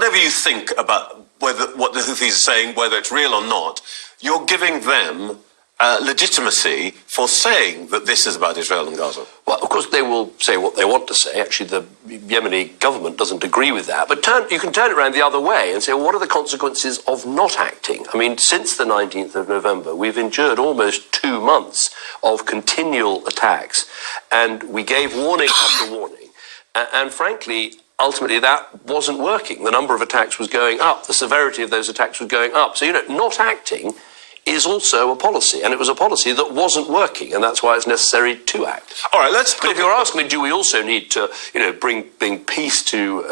whatever you think about what the Houthis are saying, whether it's real or not, you're giving them legitimacy for saying that this is about Israel and Gaza. Well, of course, they will say what they want to say. Actually, the Yemeni government doesn't agree with that. But you can turn it around the other way and say, well, what are the consequences of not acting? I mean, since the 19th of November, we've endured almost 2 months of continual attacks, and we gave warning after warning. And frankly, ultimately, that wasn't working. The number of attacks was going up. The severity of those attacks was going up. So, not acting is also a policy, and it was a policy that wasn't working, and that's why it's necessary to act. All right, But if you're asking me, do we also need to, bring peace to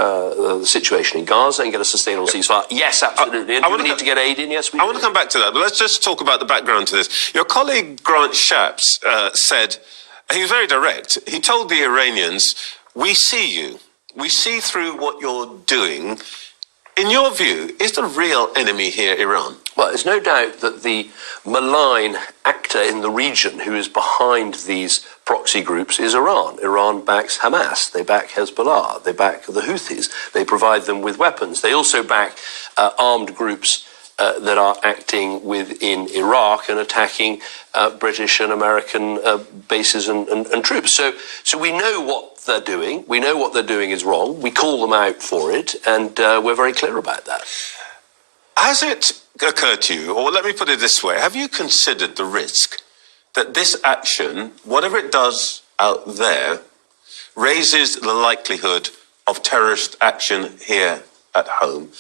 the situation in Gaza and get a sustainable ceasefire? Yes, absolutely. And do we need to get aid in? Yes, we do. I want to come back to that, but let's just talk about the background to this. Your colleague Grant Shapps said, he was very direct. He told the Iranians, "We see you. We see through what you're doing." In your view, is the real enemy here Iran? Well, there's no doubt that the malign actor in the region who is behind these proxy groups is Iran. Iran backs Hamas, they back Hezbollah, they back the Houthis, they provide them with weapons. They also back armed groups that are acting within Iraq and attacking British and American bases and troops. So we know what they're doing. We know what they're doing is wrong. We call them out for it, and we're very clear about that. Has it occurred to you, or let me put it this way, have you considered the risk that this action, whatever it does out there, raises the likelihood of terrorist action here at home?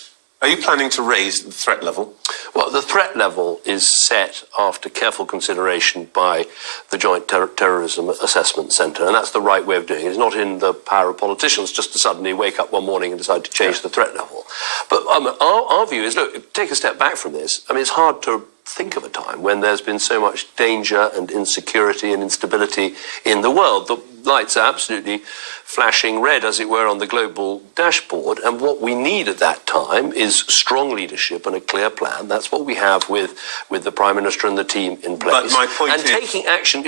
Are you planning to raise the threat level? Well, the threat level is set after careful consideration by the Joint Terrorism Assessment Centre, and that's the right way of doing it. It's not in the power of politicians just to suddenly wake up one morning and decide to change the threat level. But our view is, look, take a step back from this. I mean, it's hard to think of a time when there's been so much danger and insecurity and instability in the world. The lights are absolutely flashing red, as it were, on the global dashboard. And what we need at that time is strong leadership and a clear plan. That's what we have with the Prime Minister and the team in place. But my point is, taking action,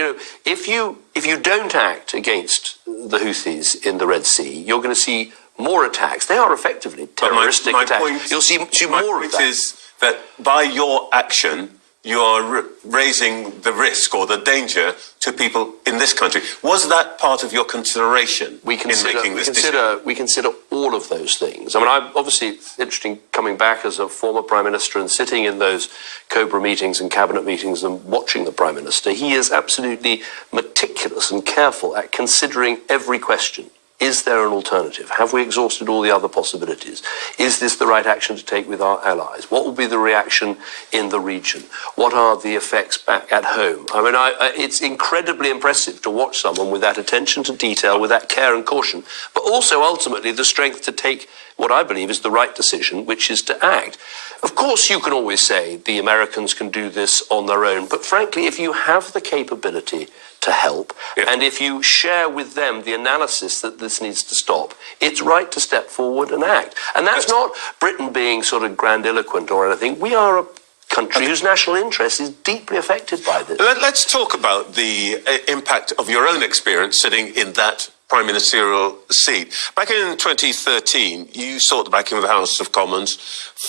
if you don't act against the Houthis in the Red Sea, you're going to see more attacks. They are effectively terroristic attacks. You'll see more of that. Is that by your action, you are raising the risk or the danger to people in this country. Was that part of your consideration in making this decision? We consider all of those things. I mean, obviously, it's interesting coming back as a former Prime Minister and sitting in those Cobra meetings and cabinet meetings and watching the Prime Minister. He is absolutely meticulous and careful at considering every question. Is there an alternative? Have we exhausted all the other possibilities? Is this the right action to take with our allies? What will be the reaction in the region? What are the effects back at home? I mean, it's incredibly impressive to watch someone with that attention to detail, with that care and caution, but also ultimately the strength to take what I believe is the right decision, which is to act. Of course, you can always say the Americans can do this on their own, but frankly, if you have the capability to help, and if you share with them the analysis that this needs to stop, it's right to step forward and act. And that's not Britain being sort of grandiloquent or anything. We are a country whose national interest is deeply affected by this. Let's talk about the impact of your own experience sitting in that prime ministerial seat. Back in 2013, you sought the backing of the House of Commons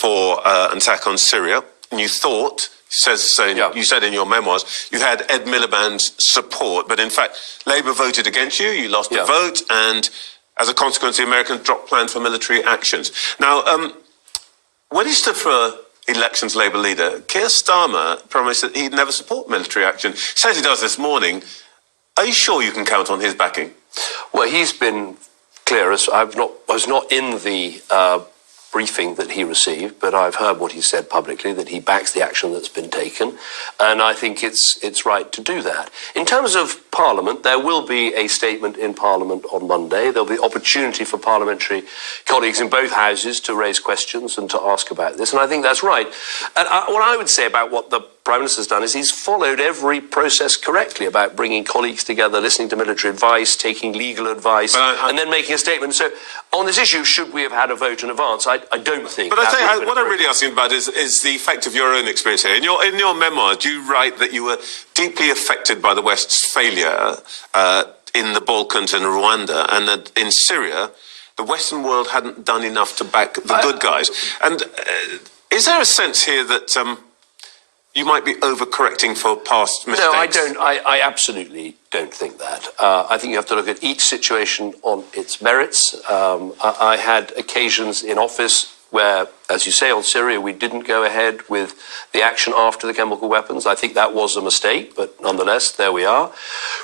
for an attack on Syria, and you thought, you said in your memoirs, you had Ed Miliband's support, but in fact, Labour voted against you, you lost the vote, and as a consequence, the Americans dropped plans for military actions. Now, when he stood for elections Labour leader, Keir Starmer promised that he'd never support military action. Says he does this morning. Are you sure you can count on his backing? Well, he's been clear. I was not in the briefing that he received, but I've heard what he said publicly, that he backs the action that's been taken, and I think it's right to do that. In terms of Parliament, there will be a statement in Parliament on Monday. There'll be opportunity for parliamentary colleagues in both houses to raise questions and to ask about this, and I think that's right. And what I would say about what the Prime Minister's done is he's followed every process correctly about bringing colleagues together, listening to military advice, taking legal advice, and then making a statement. So on this issue, should we have had a vote in advance? I don't think. But what I'm really asking about is the effect of your own experience here. In your memoirs, you write that you were deeply affected by the West's failure in the Balkans and Rwanda, and that in Syria, the Western world hadn't done enough to back the good guys. And is there a sense here that you might be overcorrecting for past mistakes? No, I don't. I absolutely don't think that. I think you have to look at each situation on its merits. I had occasions in office where, as you say, on Syria, we didn't go ahead with the action after the chemical weapons. I think that was a mistake, but nonetheless, there we are.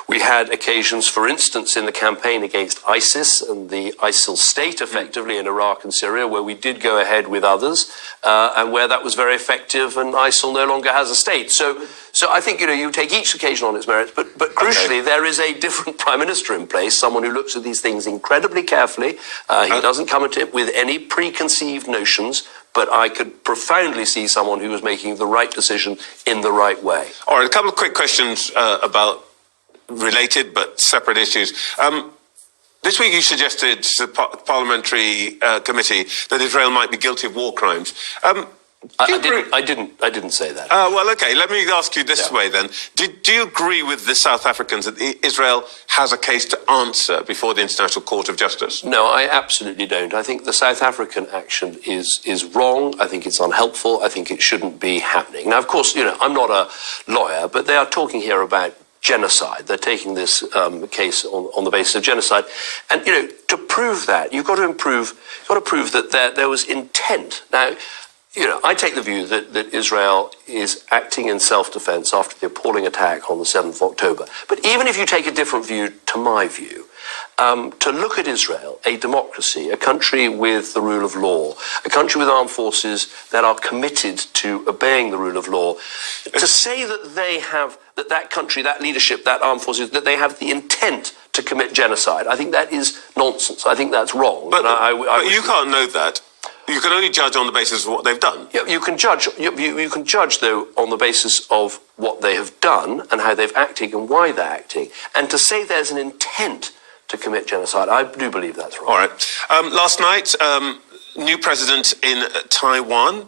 We had occasions, for instance, in the campaign against ISIS and the ISIL state, effectively, in Iraq and Syria, where we did go ahead with others, and where that was very effective, and ISIL no longer has a state. So I think, you take each occasion on its merits, but crucially, there is a different prime minister in place, someone who looks at these things incredibly carefully. He doesn't come at it with any preconceived notions, but I could profoundly see someone who was making the right decision in the right way. All right, a couple of quick questions about related but separate issues. This week you suggested to the parliamentary committee that Israel might be guilty of war crimes. I didn't say that. Well, okay, let me ask you this way then. Do you agree with the South Africans that Israel has a case to answer before the International Court of Justice? No, I absolutely don't. I think the South African action is wrong. I think it's unhelpful. I think it shouldn't be happening. Now, of course, I'm not a lawyer, but they are talking here about genocide. They're taking this case on the basis of genocide. And, to prove that, you've got to prove that there was intent. Now, I take the view that Israel is acting in self-defense after the appalling attack on the 7th of October. But even if you take a different view to my view, to look at Israel, a democracy, a country with the rule of law, a country with armed forces that are committed to obeying the rule of law, to say that they have, that country, that leadership, that armed forces, that they have the intent to commit genocide, I think that is nonsense. I think that's wrong. But you can't know that. You can only judge on the basis of what they've done. Yeah, you can judge. You can judge, though, on the basis of what they have done and how they've acted and why they're acting. And to say there's an intent to commit genocide, I do believe that's wrong. All right. Last night, new president in Taiwan